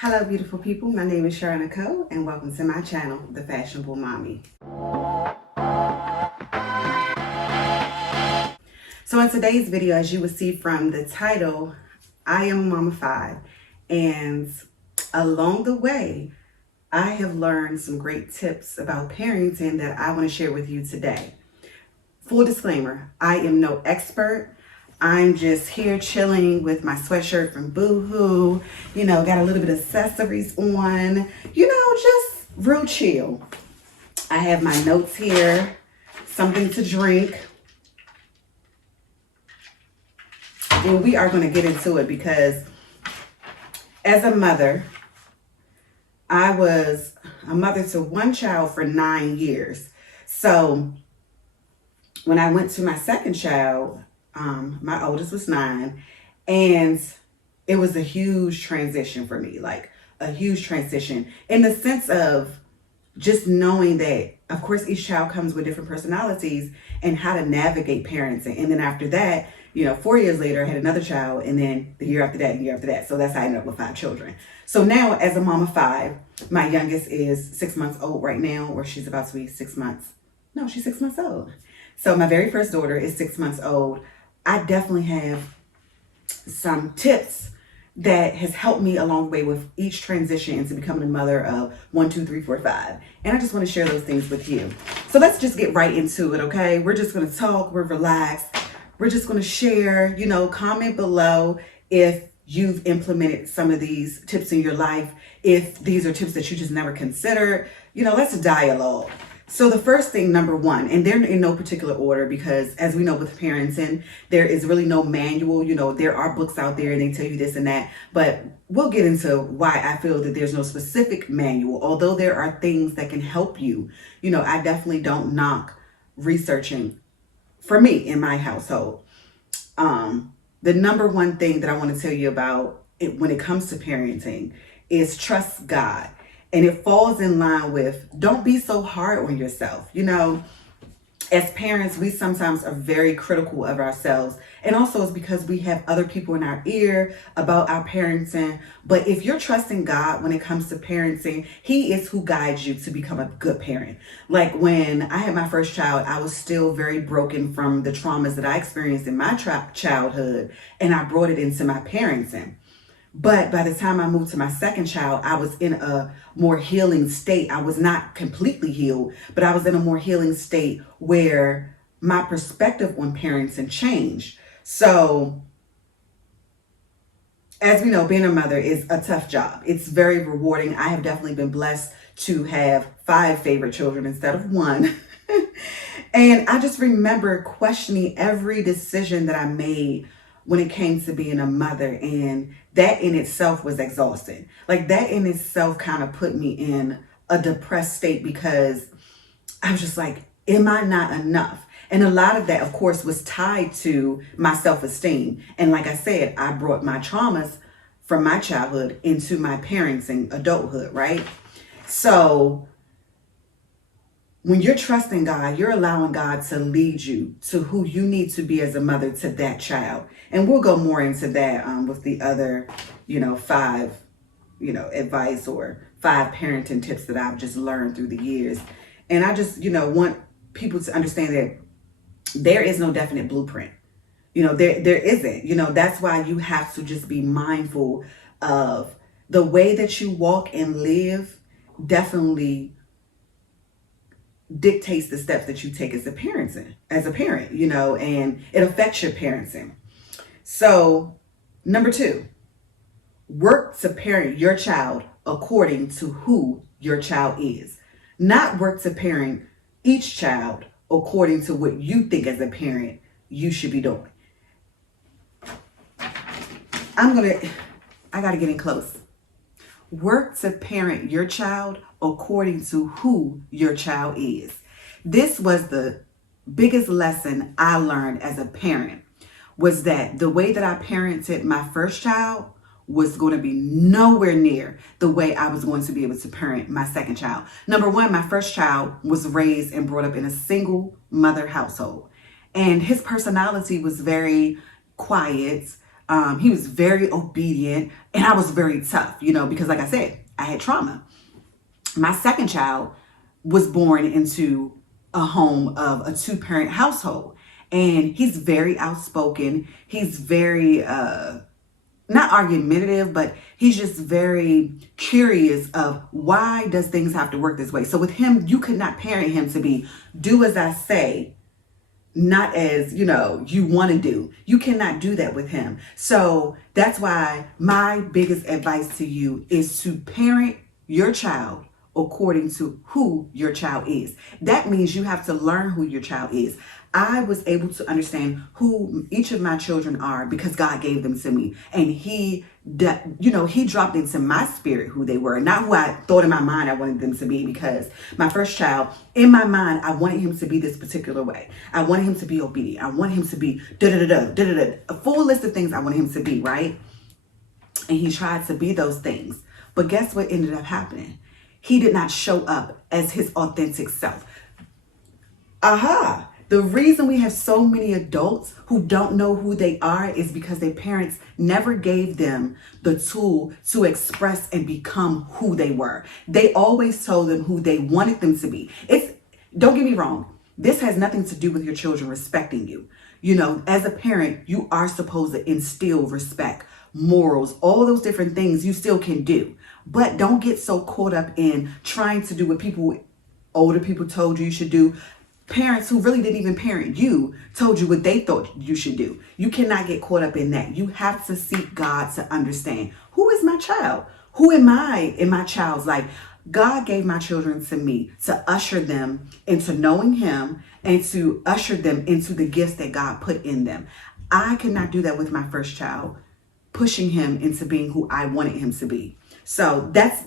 Hello beautiful people, my name is Sharon Cole and welcome to my channel, The Fashionable Mommy. So in today's video, as you will see from the title, I am a mom of 5, and along the way, I have learned some great tips about parenting that I want to share with you today. Full disclaimer, I am no expert. I'm just here chilling with my sweatshirt from Boohoo, got a little bit of accessories on, just real chill. I have my notes here, something to drink, and we are going to get into it because as a mother, I was a mother to one child for 9 years. So when I went to my second child, my oldest was 9, and it was a huge transition for me, like a huge transition in the sense of just knowing that, of course, each child comes with different personalities and how to navigate parenting. And then after that, 4 years later, I had another child, and then the year after that, and the year after that. So that's how I ended up with 5 children. So now, as a mom of 5, my youngest is 6 months old right now, or she's about to be 6 months. No, she's 6 months old. So my very first daughter is 6 months old. I definitely have some tips that has helped me along the way with each transition into becoming a mother of 1, 2, 3, 4, 5. And I just want to share those things with you. So let's just get right into it, okay? We're just going to talk, we're relaxed. We're just going to share, comment below if you've implemented some of these tips in your life, if these are tips that you just never considered. Let's dialogue. So the first thing, number 1, and they're in no particular order because as we know with parenting, there is really no manual. There are books out there and they tell you this and that, but we'll get into why I feel that there's no specific manual, although there are things that can help you. I definitely don't knock researching for me in my household. The number 1 thing that I want to tell you about when it comes to parenting is trust God. And it falls in line with don't be so hard on yourself. As parents, we sometimes are very critical of ourselves. And also it's because we have other people in our ear about our parenting. But if you're trusting God when it comes to parenting, He is who guides you to become a good parent. Like when I had my first child, I was still very broken from the traumas that I experienced in my childhood. And I brought it into my parenting. But by the time I moved to my second child, I was in a more healing state. I was not completely healed, but I was in a more healing state where my perspective on parenting changed. So, as we know, being a mother is a tough job. It's very rewarding. I have definitely been blessed to have 5 favorite children instead of 1. And I just remember questioning every decision that I made when it came to being a mother, and that in itself was exhausting. Like that in itself kind of put me in a depressed state because I was just like, am I not enough? And a lot of that, of course, was tied to my self-esteem. And like I said, I brought my traumas from my childhood into my parenting adulthood, right? So when you're trusting God, you're allowing God to lead you to who you need to be as a mother to that child. And we'll go more into that with the other, 5, advice or 5 parenting tips that I've just learned through the years. And I just, want people to understand that there is no definite blueprint. There isn't. That's why you have to just be mindful of the way that you walk and live definitely dictates the steps that you take as a parent, and it affects your parenting. So, number 2, work to parent your child according to who your child is. Not work to parent each child according to what you think as a parent you should be doing. I gotta get in close. Work to parent your child according to who your child is. This was the biggest lesson I learned as a parent, was that the way that I parented my first child was going to be nowhere near the way I was going to be able to parent my second child. Number 1, my first child was raised and brought up in a single mother household. And his personality was very quiet. He was very obedient, and I was very tough, because like I said, I had trauma. My second child was born into a home of a two-parent household, and he's very outspoken. He's very not argumentative, but he's just very curious of why does things have to work this way. So with him, you could not parent him to be do as I say, not as you want to do. You cannot do that with him. So that's why my biggest advice to you is to parent your child according to who your child is. That means you have to learn who your child is. I was able to understand who each of my children are because God gave them to me, and he dropped into my spirit who they were, not who I thought in my mind I wanted them to be. Because my first child, in my mind, I wanted him to be this particular way. I wanted him to be obedient. I wanted him to be a full list of things I wanted him to be, right? And he tried to be those things, but guess what ended up happening? He did not show up as his authentic self. The reason we have so many adults who don't know who they are is because their parents never gave them the tool to express and become who they were. They always told them who they wanted them to be. Don't get me wrong. This has nothing to do with your children respecting you. As a parent, you are supposed to instill respect, morals, all those different things you still can do. But don't get so caught up in trying to do what older people told you should do. Parents who really didn't even parent you told you what they thought you should do. You cannot get caught up in that. You have to seek God to understand, who is my child? Who am I in my child's life? God gave my children to me to usher them into knowing him and to usher them into the gifts that God put in them. I could not do that with my first child, pushing him into being who I wanted him to be. So that's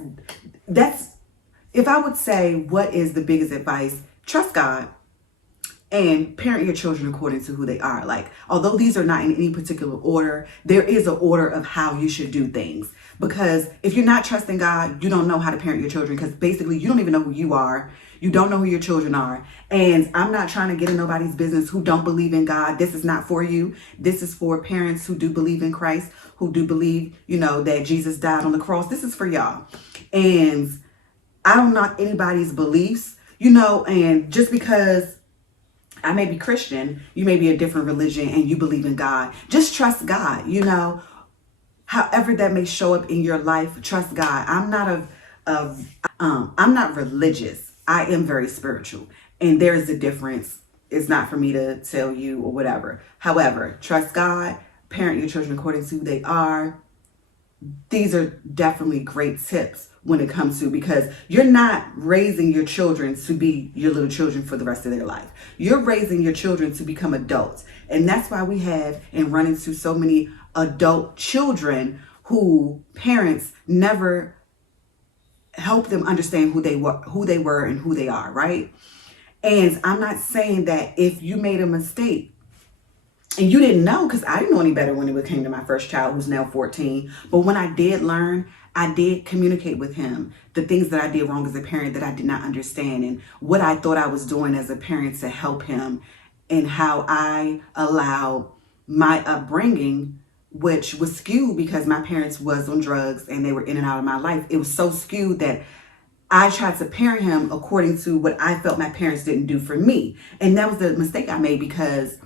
if I would say what is the biggest advice, trust God and parent your children according to who they are. Like, although these are not in any particular order, there is an order of how you should do things. Because if you're not trusting God, you don't know how to parent your children, because basically you don't even know who you are. You don't know who your children are. And I'm not trying to get in nobody's business who don't believe in God. This is not for you. This is for parents who do believe in Christ, who do believe, that Jesus died on the cross. This is for y'all. And I don't knock anybody's beliefs, and just because I may be Christian, you may be a different religion and you believe in God. Just trust God, however that may show up in your life, trust God. I'm not religious. I am very spiritual, and there's a difference. It's not for me to tell you or whatever. However, trust God, parent your children according to who they are. These are definitely great tips when it comes to, because you're not raising your children to be your little children for the rest of their life. You're raising your children to become adults. And that's why we have and run into so many adult children who parents never help them understand who they were and who they are, right? And I'm not saying that if you made a mistake and you didn't know, because I didn't know any better when it came to my first child, who's now 14. But when I did learn, I did communicate with him the things that I did wrong as a parent that I did not understand, and what I thought I was doing as a parent to help him, and how I allowed my upbringing, which was skewed because my parents was on drugs and they were in and out of my life. It was so skewed that I tried to parent him according to what I felt my parents didn't do for me. And that was the mistake I made, because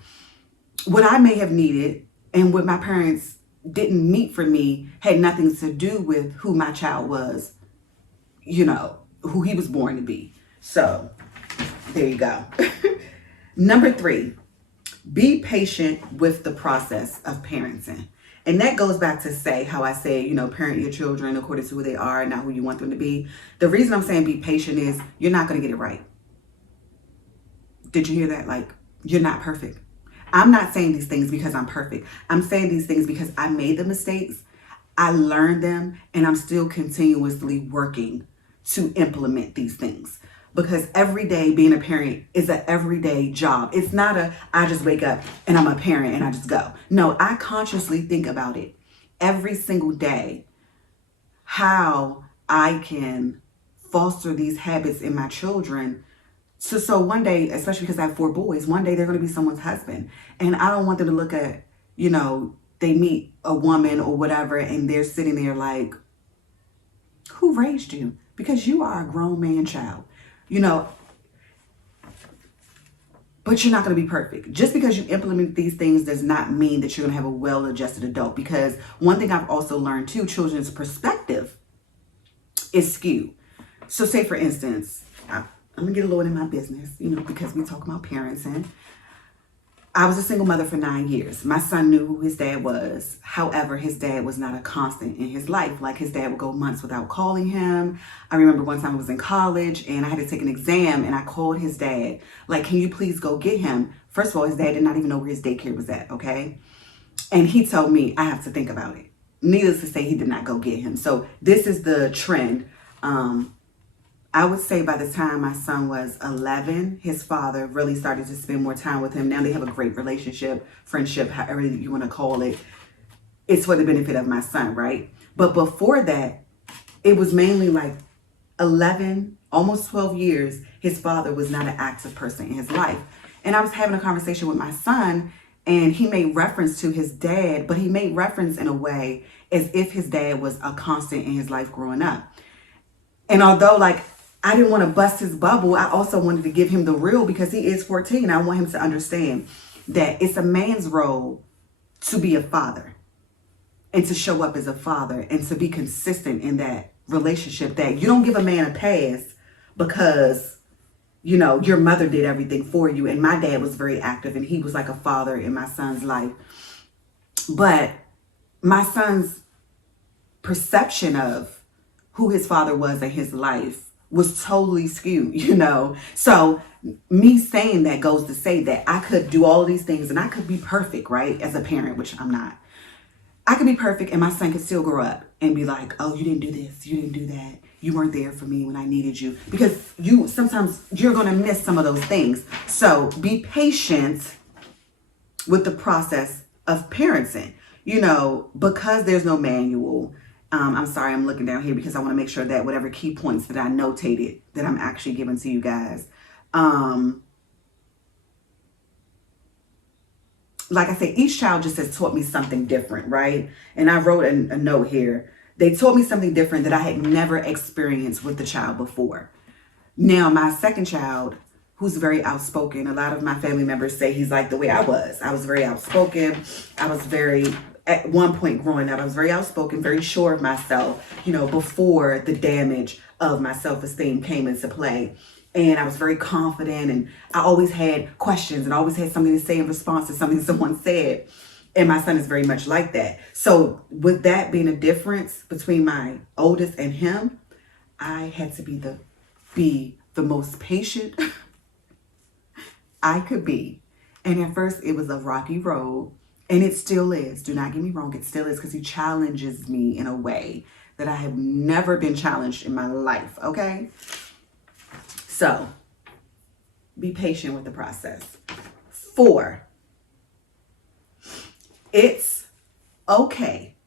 what I may have needed and what my parents didn't meet for me had nothing to do with who my child was, who he was born to be. So there you go. Number 3, be patient with the process of parenting. And that goes back to say how I say, parent your children according to who they are, not who you want them to be. The reason I'm saying be patient is you're not going to get it right. Did you hear that? Like, you're not perfect. I'm not saying these things because I'm perfect. I'm saying these things because I made the mistakes, I learned them, and I'm still continuously working to implement these things. Because every day being a parent is an everyday job. It's not I just wake up and I'm a parent and I just go. No, I consciously think about it every single day, how I can foster these habits in my children. So one day, especially because I have 4 boys, one day they're going to be someone's husband. And I don't want them to look at, their they meet a woman or whatever, and they're sitting there like, who raised you? Because you are a grown man child, you know, but you're not going to be perfect. Just because you implement these things does not mean that you're going to have a well-adjusted adult. Because one thing I've also learned too, children's perspective is skewed. So say for instance, I'm going to get a little in my business, you know, because we talk about parents, and I was a single mother for 9 years. My son knew who his dad was. However, his dad was not a constant in his life. Like, his dad would go months without calling him. I remember one time I was in college and I had to take an exam, and I called his dad. Like, can you please go get him? First of all, his dad did not even know where his daycare was at, okay? And he told me I have to think about it. Needless to say, he did not go get him. So this is the trend. I would say by the time my son was 11, his father really started to spend more time with him. Now they have a great relationship, friendship, however you want to call it. It's for the benefit of my son, right? But before that, it was mainly like 11, almost 12 years, his father was not an active person in his life. And I was having a conversation with my son, and he made reference to his dad, but he made reference in a way as if his dad was a constant in his life growing up. And although, like, I didn't want to bust his bubble, I also wanted to give him the real, because he is 14. I want him to understand that it's a man's role to be a father and to show up as a father and to be consistent in that relationship, that you don't give a man a pass because, you know, your mother did everything for you. And my dad was very active, and he was like a father in my son's life. But my son's perception of who his father was in his life was totally skewed, you know. So me saying that goes to say that I could do all these things and I could be perfect, right, as a parent, which I'm not. I could be perfect and my son could still grow up and be like, oh, you didn't do this, you didn't do that, you weren't there for me when I needed you. Because sometimes you're going to miss some of those things. So be patient with the process of parenting, you know, because there's no manual. I'm sorry, I'm looking down here because I want to make sure that whatever key points that I notated that I'm actually giving to you guys. Like I said, each child just has taught me something different, right? And I wrote a note here. They taught me something different that I had never experienced with the child before. Now, my second child, who's very outspoken, a lot of my family members say he's like the way I was. I was very outspoken. At one point growing up, I was very outspoken, very sure of myself, you know, before the damage of my self-esteem came into play. And I was very confident, and I always had questions and I always had something to say in response to something someone said. And my son is very much like that. So with that being a difference between my oldest and him, I had to be the most patient I could be. And at first it was a rocky road. And it still is. Do not get me wrong. It still is, because he challenges me in a way that I have never been challenged in my life. Okay? So, be patient with the process. 4, it's okay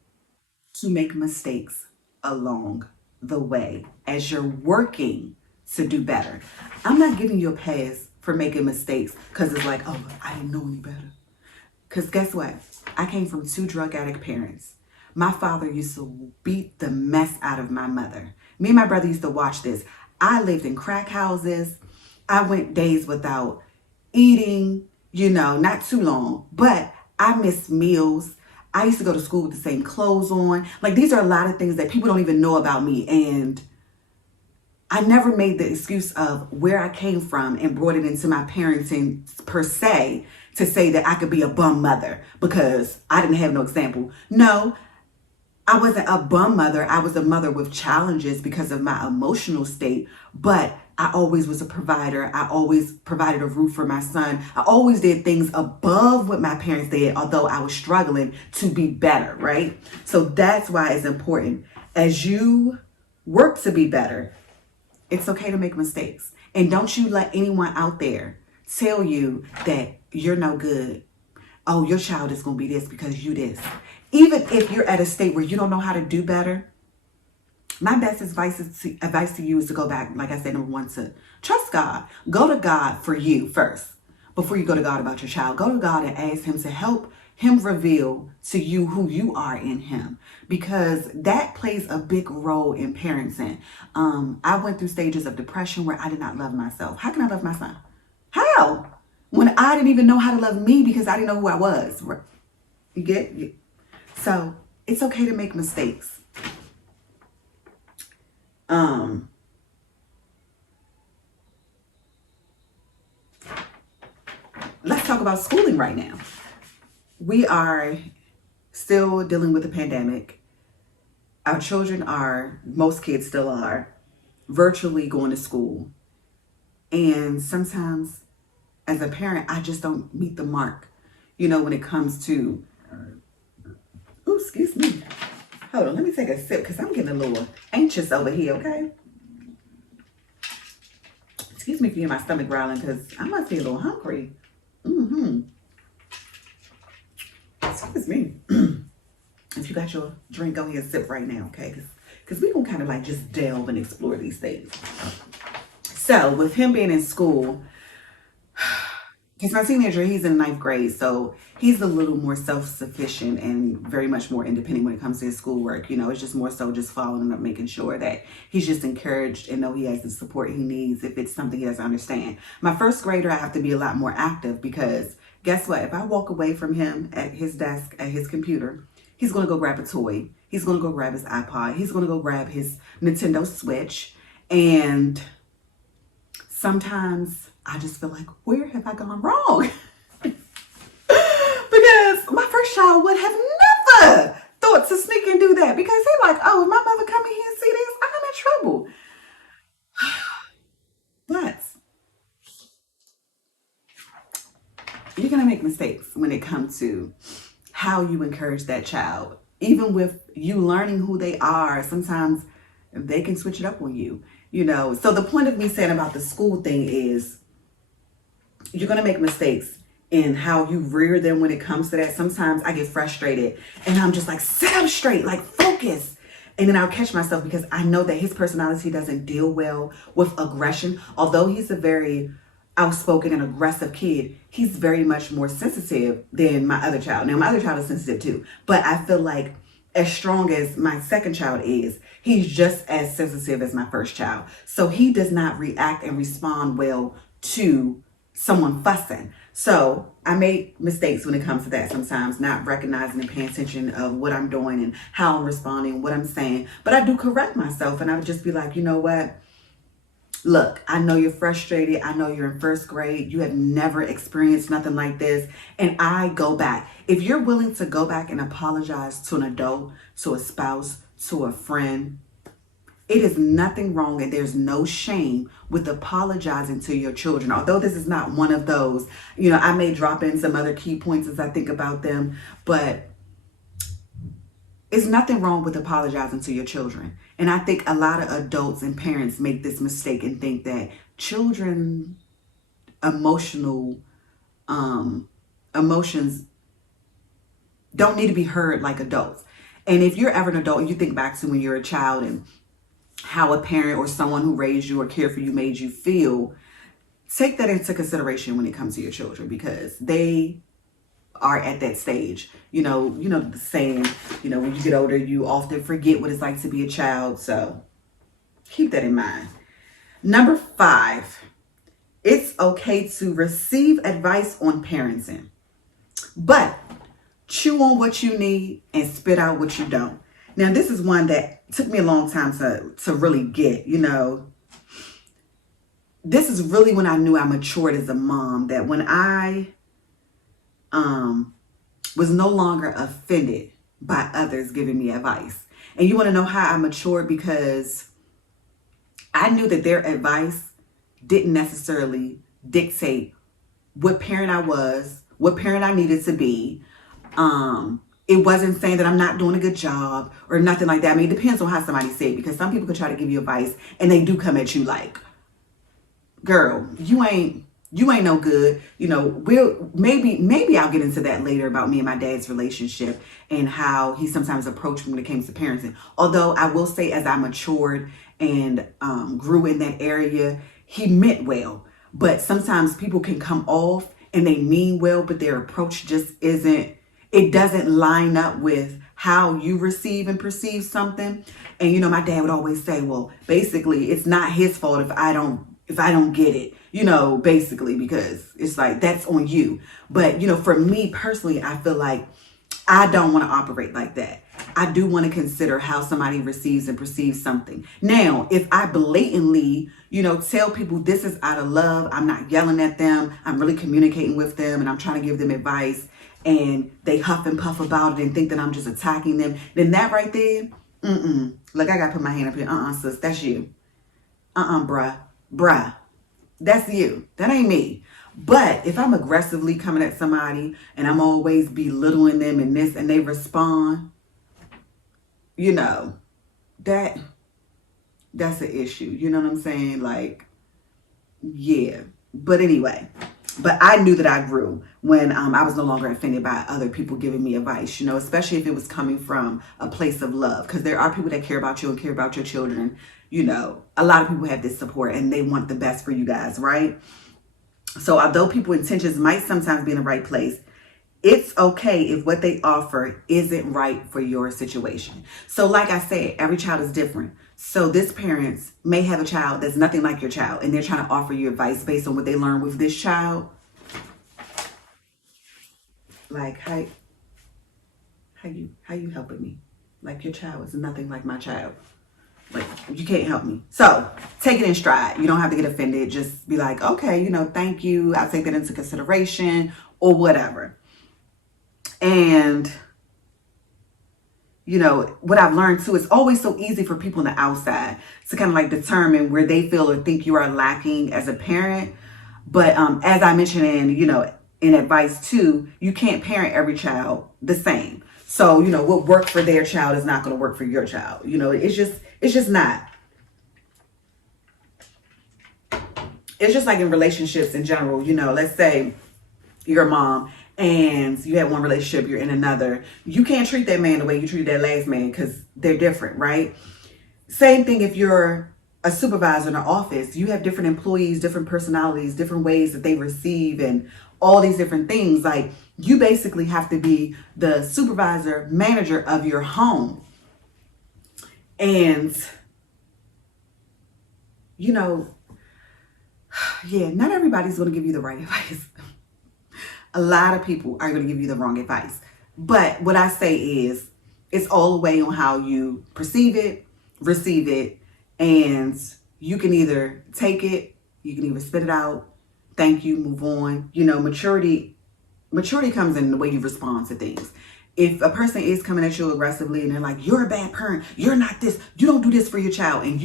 to make mistakes along the way as you're working to do better. I'm not giving you a pass for making mistakes because it's like, oh, I didn't know any better. Because guess what? I came from 2 drug addict parents. My father used to beat the mess out of my mother. Me and my brother used to watch this. I lived in crack houses. I went days without eating, you know, not too long. But I missed meals. I used to go to school with the same clothes on. Like, these are a lot of things that people don't even know about me. And I never made the excuse of where I came from and brought it into my parenting per se, to say that I could be a bum mother because I didn't have no example. No, I wasn't a bum mother. I was a mother with challenges because of my emotional state, but I always was a provider. I always provided a roof for my son. I always did things above what my parents did, although I was struggling to be better, right? So that's why it's important. As you work to be better, it's okay to make mistakes. And don't you let anyone out there tell you that you're no good. Oh, your child is going to be this because you this. Even if you're at a state where you don't know how to do better, my best advice to you is to go back, like I said, number 1, to trust God. Go to God for you first. Before you go to God about your child, go to God and ask him to help him reveal to you who you are in him, because that plays a big role in parenting. I went through stages of depression where I did not love myself. How can I love my son? How? When I didn't even know how to love me because I didn't know who I was. You get it? So it's okay to make mistakes. Let's talk about schooling right now. We are still dealing with the pandemic. Our children are, most kids still are, virtually going to school. And sometimes as a parent, I just don't meet the mark, when it comes to, oh, excuse me. Hold on, let me take a sip because I'm getting a little anxious over here, okay? Excuse me if you hear my stomach growling because I must be a little hungry. Excuse me. If you got your drink, go ahead and sip right now, okay? Because we're going to kind of like just delve and explore these things. So with him being in school, because my teenager, he's in ninth grade, so he's a little more self-sufficient and very much more independent when it comes to his schoolwork. It's just more so just following up, making sure that he's just encouraged and know he has the support he needs if it's something he doesn't understand. My first grader, I have to be a lot more active because guess what? If I walk away from him at his desk, at his computer, he's going to go grab a toy. He's going to go grab his iPod. He's going to go grab his Nintendo Switch. And sometimes I just feel like, where have I gone wrong? Because my first child would have never thought to sneak and do that because they're like, oh, if my mother come in here and see this, I'm in trouble. But you're going to make mistakes when it comes to how you encourage that child. Even with you learning who they are, sometimes they can switch it up on you, So the point of me saying about the school thing is you're going to make mistakes in how you rear them when it comes to that. Sometimes I get frustrated and I'm just like, sit up straight, like focus. And then I'll catch myself because I know that his personality doesn't deal well with aggression. Although he's a very outspoken and aggressive kid, he's very much more sensitive than my other child. Now, my other child is sensitive too, but I feel like as strong as my second child is, he's just as sensitive as my first child. So he does not react and respond well to someone fussing. So I make mistakes when it comes to that sometimes, not recognizing and paying attention of what I'm doing and how I'm responding, what I'm saying. But I do correct myself and I would just be like, you know what? Look, I know you're frustrated. I know you're in first grade. You have never experienced nothing like this. And I go back. If you're willing to go back and apologize to an adult, to a spouse, to a friend, it is nothing wrong and there's no shame with apologizing to your children. Although this is not one of those, I may drop in some other key points as I think about them, but it's nothing wrong with apologizing to your children. And I think a lot of adults and parents make this mistake and think that children emotions don't need to be heard like adults. And if you're ever an adult and you think back to when you're a child and how a parent or someone who raised you or cared for you made you feel, take that into consideration when it comes to your children because they are at that stage. The saying, when you get older, you often forget what it's like to be a child. So keep that in mind. Number 5, it's okay to receive advice on parenting, but chew on what you need and spit out what you don't. Now, this is one that took me a long time to really get, This is really when I knew I matured as a mom, that when I was no longer offended by others giving me advice. And you want to know how I matured? Because I knew that their advice didn't necessarily dictate what parent I was, what parent I needed to be. It wasn't saying that I'm not doing a good job or nothing like that. I mean, it depends on how somebody say it, because some people could try to give you advice and they do come at you like, girl, you ain't no good. Maybe I'll get into that later about me and my dad's relationship and how he sometimes approached me when it came to parenting. Although I will say, as I matured and grew in that area, he meant well. But sometimes people can come off and they mean well, but their approach just isn't it doesn't line up with how you receive and perceive something. And my dad would always say, well, basically it's not his fault if I don't get it, basically, because it's like that's on you. But for me personally, I feel like I don't want to operate like that. I do want to consider how somebody receives and perceives something. Now, if I blatantly, tell people this is out of love, I'm not yelling at them, I'm really communicating with them and I'm trying to give them advice, and they huff and puff about it and think that I'm just attacking them, then that right there, look, I got to put my hand up here. Sis, that's you. Bruh. That's you. That ain't me. But if I'm aggressively coming at somebody and I'm always belittling them and this, and they respond, that's an issue. You know what I'm saying? Like, yeah. But anyway, I knew that I grew when I was no longer offended by other people giving me advice, especially if it was coming from a place of love. Because there are people that care about you and care about your children. A lot of people have this support and they want the best for you guys, right? So although people's intentions might sometimes be in the right place, it's okay if what they offer isn't right for your situation. So like I said, every child is different. So this parents may have a child that's nothing like your child, and they're trying to offer you advice based on what they learned with this child. Like, how you helping me? Like, your child is nothing like my child. Like, you can't help me. So take it in stride. You don't have to get offended. Just be like, okay, thank you. I'll take that into consideration or whatever. And, what I've learned too, it's always so easy for people on the outside to kind of like determine where they feel or think you are lacking as a parent. But as I mentioned in advice too, you can't parent every child the same. So, what worked for their child is not going to work for your child. It's just not. It's just like in relationships in general. Let's say you're a mom and you have one relationship, you're in another. You can't treat that man the way you treated that last man because they're different, right? Same thing if you're a supervisor in an office. You have different employees, different personalities, different ways that they receive and all these different things. Like, you basically have to be the supervisor, manager of your home. And, yeah, not everybody's going to give you the right advice. A lot of people are going to give you the wrong advice. But what I say is, it's all the way on how you perceive it, receive it, and you can either take it, you can either spit it out, thank you, move on. Maturity comes in the way you respond to things. If a person is coming at you aggressively and they're like, you're a bad parent, you're not this, you don't do this for your child, and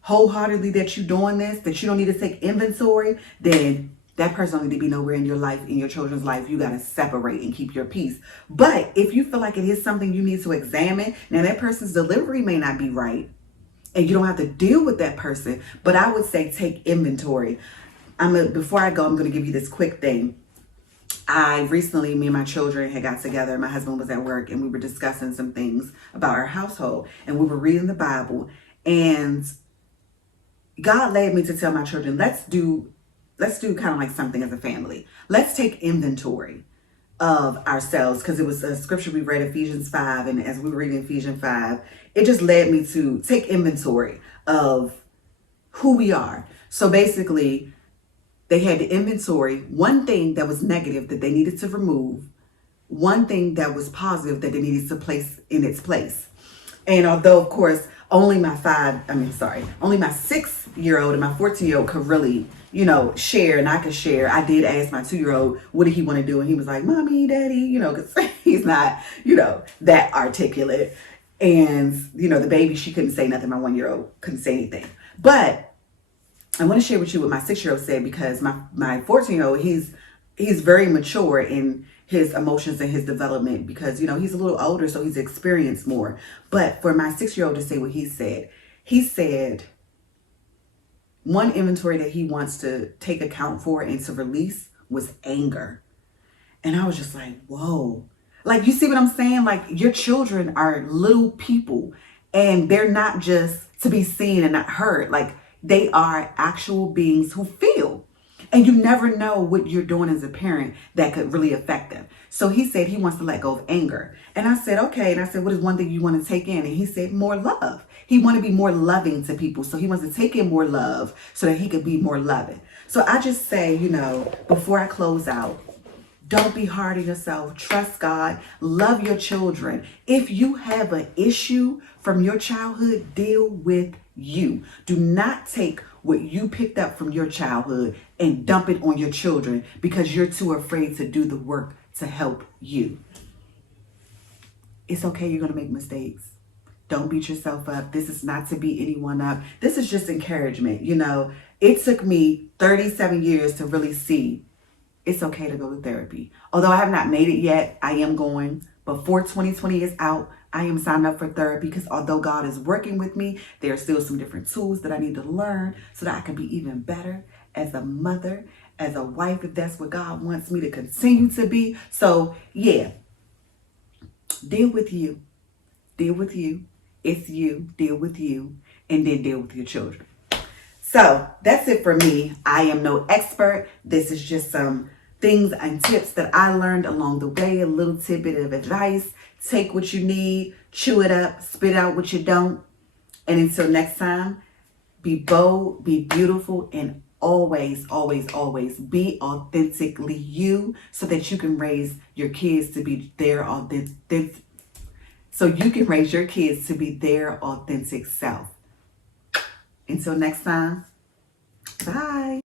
wholeheartedly that you're doing this, that you don't need to take inventory, then that person don't need to be nowhere in your life, in your children's life. You got to separate and keep your peace. But if you feel like it is something you need to examine, now that person's delivery may not be right, and you don't have to deal with that person, but I would say take inventory. Before I go, I'm going to give you this quick thing. Me and my children had got together. My husband was at work and we were discussing some things about our household, and we were reading the Bible, and God led me to tell my children, let's do kind of like something as a family. Let's take inventory of ourselves, because it was a scripture we read, Ephesians 5, and as we were reading Ephesians 5, it just led me to take inventory of who we are. So basically, they had to inventory one thing that was negative that they needed to remove, one thing that was positive that they needed to place in its place. And although, of course, only my 6-year-old and my 14-year-old could really, share, and I could share. I did ask my 2-year-old, what did he want to do? And he was like, Mommy, Daddy, because he's not, that articulate. And, the baby, she couldn't say nothing. My 1-year-old couldn't say anything. But I want to share with you what my 6-year-old said, because my 14-year-old, he's very mature in his emotions and his development, because, he's a little older, so he's experienced more. But for my 6-year-old to say what he said, one inventory that he wants to take account for and to release was anger. And I was just like, whoa. Like, you see what I'm saying? Like, your children are little people, and they're not just to be seen and not heard. Like, they are actual beings who feel. And you never know what you're doing as a parent that could really affect them. So he said he wants to let go of anger. And I said, okay. And I said, what is one thing you want to take in? And he said, more love. He want to be more loving to people. So he wants to take in more love so that he could be more loving. So I just say, before I close out, don't be hard on yourself. Trust God. Love your children. If you have an issue from your childhood, deal with you. Do not take what you picked up from your childhood and dump it on your children because you're too afraid to do the work to help you. It's okay. You're going to make mistakes. Don't beat yourself up. This is not to beat anyone up. This is just encouragement. It took me 37 years to really see it's okay to go to therapy. Although I have not made it yet, I am going. Before 2020 is out, I am signed up for therapy because although God is working with me, there are still some different tools that I need to learn so that I can be even better as a mother, as a wife, if that's what God wants me to continue to be. So yeah, deal with you. Deal with you. It's you. Deal with you. And then deal with your children. So that's it for me. I am no expert. This is just some things and tips that I learned along the way, a little tidbit of advice. Take what you need, chew it up, spit out what you don't. And until next time, be bold, be beautiful, and always, always, always be authentically you so that you can raise your kids to be their authentic. So you can raise your kids to be their authentic self. Until next time, bye.